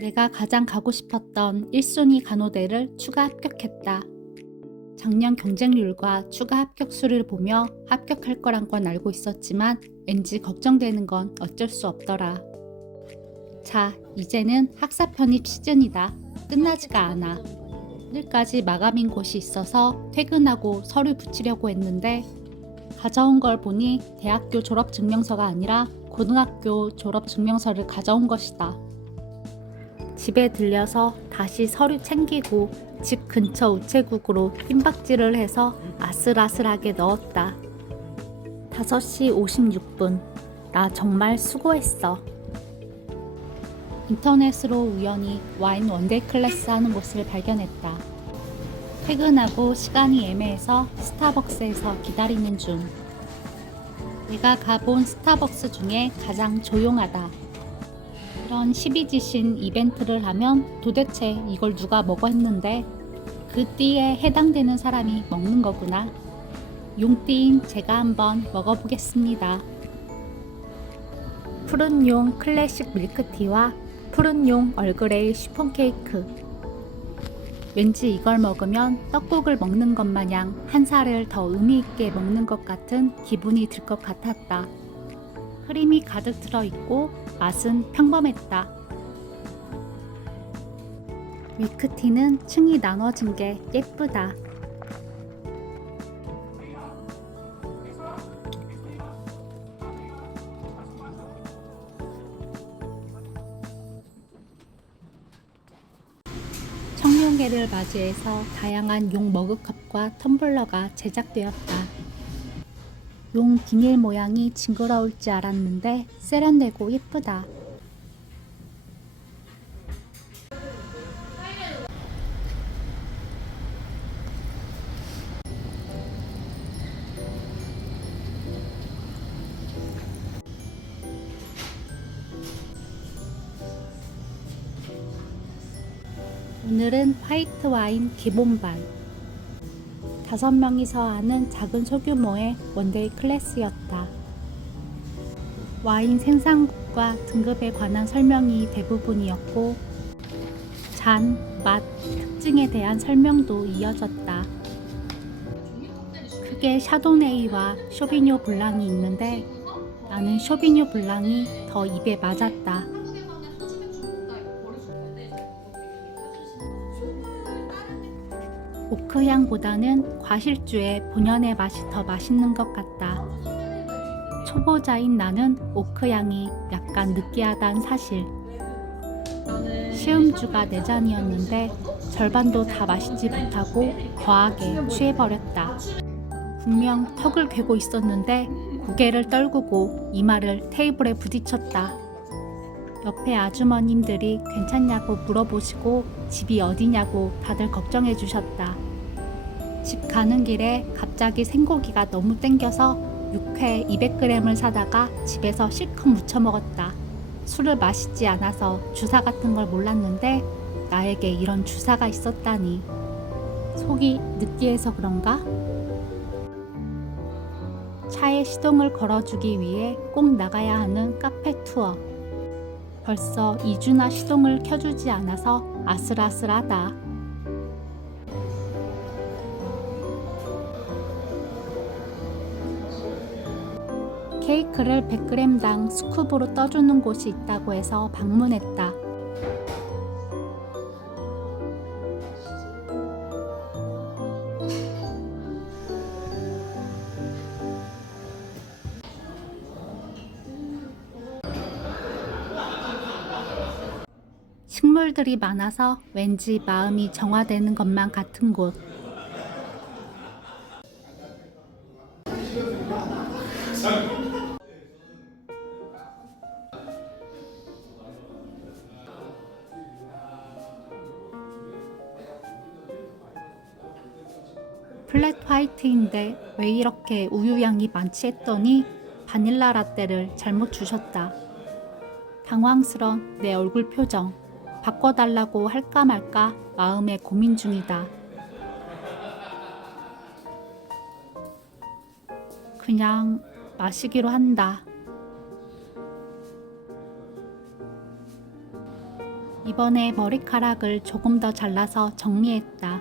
내가 가장 가고 싶었던 1순위 간호대를 추가 합격했다. 작년 경쟁률과 추가 합격수를 보며 합격할 거란 건 알고 있었지만 왠지 걱정되는 건 어쩔 수 없더라. 자, 이제는 학사 편입 시즌이다. 끝나지가 않아. 오늘까지 마감인 곳이 있어서 퇴근하고 서류 붙이려고 했는데 가져온 걸 보니 대학교 졸업증명서가 아니라 고등학교 졸업증명서를 가져온 것이다. 집에 들려서 다시 서류 챙기고 집 근처 우체국으로 핀박지를 해서 아슬아슬하게 넣었다. 5시 56분. 나 정말 수고했어. 인터넷으로 우연히 와인 원데이 클래스 하는 곳을 발견했다. 퇴근하고 시간이 애매해서 스타벅스에서 기다리는 중. 내가 가본 스타벅스 중에 가장 조용하다. 이런 12지신 이벤트를 하면 도대체 이걸 누가 먹어 했는데 그 띠에 해당되는 사람이 먹는 거구나. 용띠인 제가 한번 먹어보겠습니다. 푸른 용 클래식 밀크티와 푸른 용 얼그레이 시폰 케이크. 왠지 이걸 먹으면 떡국을 먹는 것 마냥 한 살을 더 의미 있게 먹는 것 같은 기분이 들 것 같았다. 크림이 가득 들어있고 맛은 평범했다. 밀크티는 층이 나눠진 게 예쁘다. 청룡계를 맞이해서 다양한 용 머그컵과 텀블러가 제작되었다. 용 비닐 모양이 징그러울지 알았는데 세련되고 예쁘다. 오늘은 화이트 와인 기본반. 5명이서 하는 작은 소규모의 원데이 클래스였다. 와인 생산국과 등급에 관한 설명이 대부분이었고 잔, 맛, 특징에 대한 설명도 이어졌다. 크게 샤도네이와 쇼비뇨 블랑이 있는데 나는 쇼비뇨 블랑이 더 입에 맞았다. 오크향보다는 과실주의 본연의 맛이 더 맛있는 것 같다. 초보자인 나는 오크향이 약간 느끼하단 사실. 시음주가 4잔이었는데 절반도 다 마시지 못하고 과하게 취해버렸다. 분명 턱을 괴고 있었는데 고개를 떨구고 이마를 테이블에 부딪혔다. 옆에 아주머님들이 괜찮냐고 물어보시고 집이 어디냐고 다들 걱정해 주셨다. 집 가는 길에 갑자기 생고기가 너무 땡겨서 육회 200g을 사다가 집에서 실컷 무쳐 먹었다. 술을 마시지 않아서 주사 같은 걸 몰랐는데 나에게 이런 주사가 있었다니. 속이 느끼해서 그런가? 차에 시동을 걸어주기 위해 꼭 나가야 하는 카페 투어. 벌써 2주나 시동을 켜주지 않아서 아슬아슬하다. 케이크를 100g당 스쿱으로 떠주는 곳이 있다고 해서 방문했다. 식물들이 많아서 왠지 마음이 정화되는 것만 같은 곳. 플랫 화이트인데 왜 이렇게 우유향이 많지 했더니 바닐라 라떼를 잘못 주셨다. 당황스런 내 얼굴 표정. 바꿔달라고 할까 말까 마음에 고민 중이다. 그냥 마시기로 한다. 이번에 머리카락을 조금 더 잘라서 정리했다.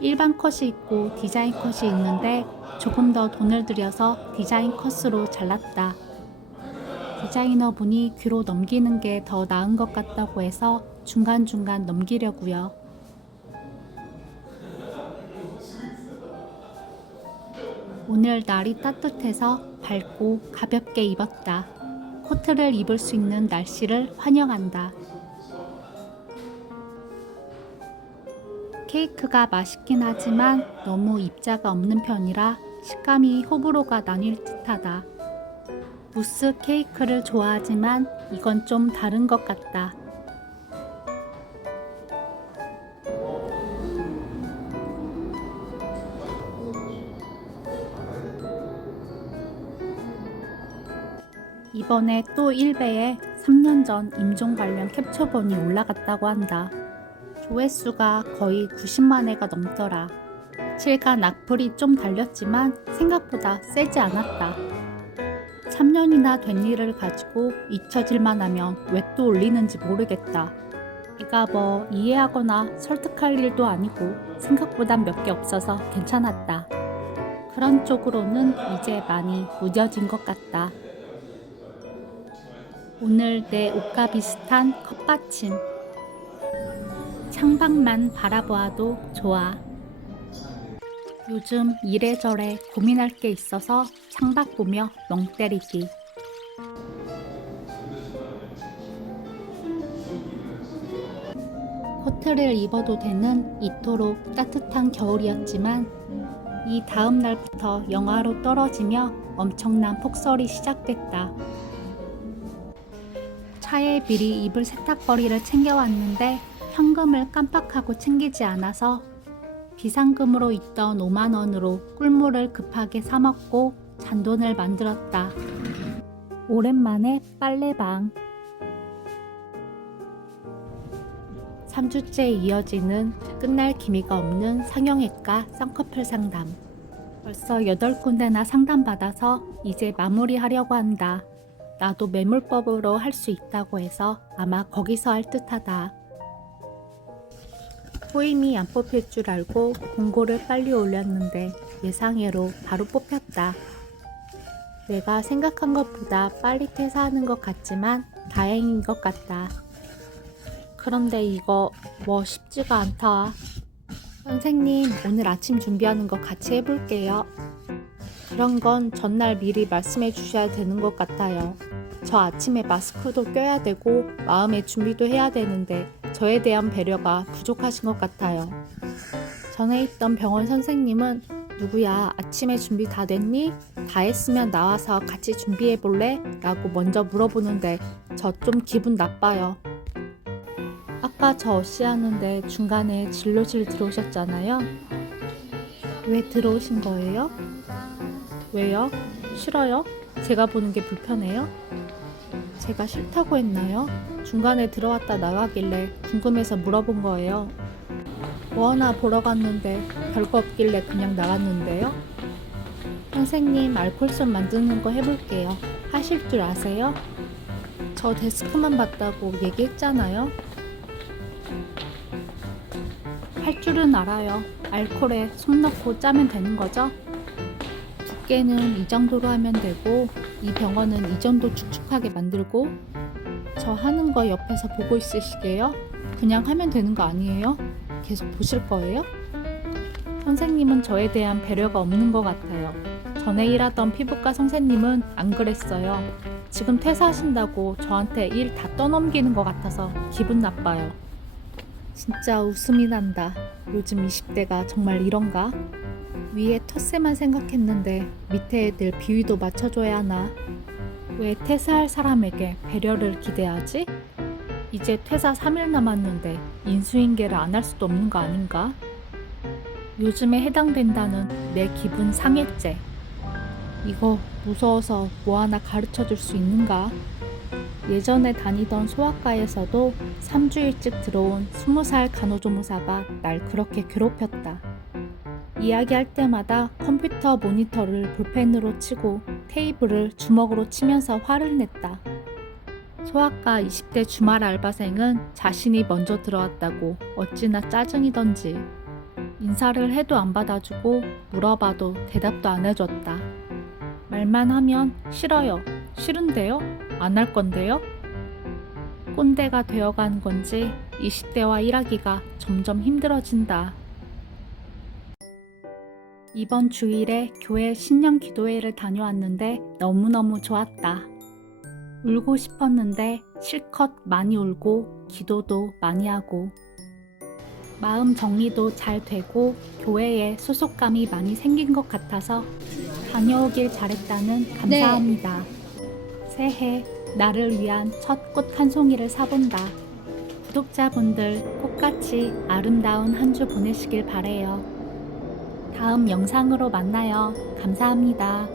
일반 컷이 있고 디자인 컷이 있는데 조금 더 돈을 들여서 디자인 컷으로 잘랐다. 디자이너분이 귀로 넘기는 게 더 나은 것 같다고 해서 중간중간 넘기려고요. 오늘 날이 따뜻해서 밝고 가볍게 입었다. 코트를 입을 수 있는 날씨를 환영한다. 케이크가 맛있긴 하지만 너무 입자가 없는 편이라 식감이 호불호가 나뉠 듯하다. 무스 케이크를 좋아하지만 이건 좀 다른 것 같다. 이번에 또 1배에 3년 전 임종 관련 캡처본이 올라갔다고 한다. 조회수가 거의 90만 회가 넘더라. 실간 악플이 좀 달렸지만 생각보다 세지 않았다. 3년이나 된 일을 가지고 잊혀질만 하면 왜 또 올리는지 모르겠다. 내가 뭐 이해하거나 설득할 일도 아니고 생각보단 몇 개 없어서 괜찮았다. 그런 쪽으로는 이제 많이 무뎌진 것 같다. 오늘 내 옷과 비슷한 컵받침. 창밖만 바라보아도 좋아. 요즘 이래저래 고민할 게 있어서 창밖 보며 멍 때리기. 코트를 입어도 되는 이토록 따뜻한 겨울이었지만 이 다음 날부터 영하로 떨어지며 엄청난 폭설이 시작됐다. 차에 미리 입을 세탁거리를 챙겨왔는데 현금을 깜빡하고 챙기지 않아서 비상금으로 있던 5만 원으로 꿀물을 급하게 사 먹고 잔돈을 만들었다. 오랜만에 빨래방. 3주째 이어지는 끝날 기미가 없는 상형외과 쌍꺼풀 상담. 벌써 8군데나 상담받아서 이제 마무리하려고 한다. 나도 매몰법으로 할 수 있다고 해서 아마 거기서 할 듯하다. 호임이 안 뽑힐 줄 알고 공고를 빨리 올렸는데 예상외로 바로 뽑혔다. 내가 생각한 것보다 빨리 퇴사하는 것 같지만 다행인 것 같다. 그런데 이거 뭐 쉽지가 않다. 선생님, 오늘 아침 준비하는 거 같이 해볼게요. 그런 건 전날 미리 말씀해 주셔야 되는 것 같아요. 저 아침에 마스크도 껴야 되고 마음의 준비도 해야 되는데 저에 대한 배려가 부족하신 것 같아요. 전에 있던 병원 선생님은 누구야, 아침에 준비 다 됐니? 다 했으면 나와서 같이 준비해 볼래? 라고 먼저 물어보는데 저 좀 기분 나빠요. 아까 저 어시하는데 중간에 진료실 들어오셨잖아요. 왜 들어오신 거예요? 왜요? 싫어요? 제가 보는 게 불편해요? 제가 싫다고 했나요? 중간에 들어왔다 나가길래 궁금해서 물어본 거예요. 뭐 하나 보러 갔는데 별거 없길래 그냥 나갔는데요. 선생님, 알콜솜 만드는 거 해볼게요. 하실 줄 아세요? 저 데스크만 봤다고 얘기했잖아요. 할 줄은 알아요. 알콜에 솜 넣고 짜면 되는 거죠? 두께는 이 정도로 하면 되고 이 병원은 이 정도 축축하게 만들고. 저 하는 거 옆에서 보고 있으시게요? 그냥 하면 되는 거 아니에요? 계속 보실 거예요? 선생님은 저에 대한 배려가 없는 것 같아요. 전에 일하던 피부과 선생님은 안 그랬어요. 지금 퇴사하신다고 저한테 일 다 떠넘기는 것 같아서 기분 나빠요. 진짜 웃음이 난다. 요즘 20대가 정말 이런가? 위에 텃세만 생각했는데 밑에 애들 비위도 맞춰줘야 하나? 왜 퇴사할 사람에게 배려를 기대하지? 이제 퇴사 3일 남았는데 인수인계를 안 할 수도 없는 거 아닌가? 요즘에 해당된다는 내 기분 상해죄. 이거 무서워서 뭐 하나 가르쳐 줄 수 있는가? 예전에 다니던 소아과에서도 3주 일찍 들어온 20살 간호조무사가 날 그렇게 괴롭혔다. 이야기할 때마다 컴퓨터 모니터를 볼펜으로 치고 테이블을 주먹으로 치면서 화를 냈다. 소아과 20대 주말 알바생은 자신이 먼저 들어왔다고 어찌나 짜증이던지. 인사를 해도 안 받아주고 물어봐도 대답도 안 해줬다. 말만 하면 싫어요. 싫은데요? 안 할 건데요? 꼰대가 되어가는 건지 20대와 일하기가 점점 힘들어진다. 이번 주일에 교회 신년 기도회를 다녀왔는데 너무너무 좋았다. 울고 싶었는데 실컷 많이 울고 기도도 많이 하고 마음 정리도 잘 되고 교회에 소속감이 많이 생긴 것 같아서 다녀오길 잘했다는 감사합니다. 새해 나를 위한 첫 꽃 한 송이를 사본다. 구독자분들 꽃같이 아름다운 한 주 보내시길 바래요. 다음 영상으로 만나요. 감사합니다.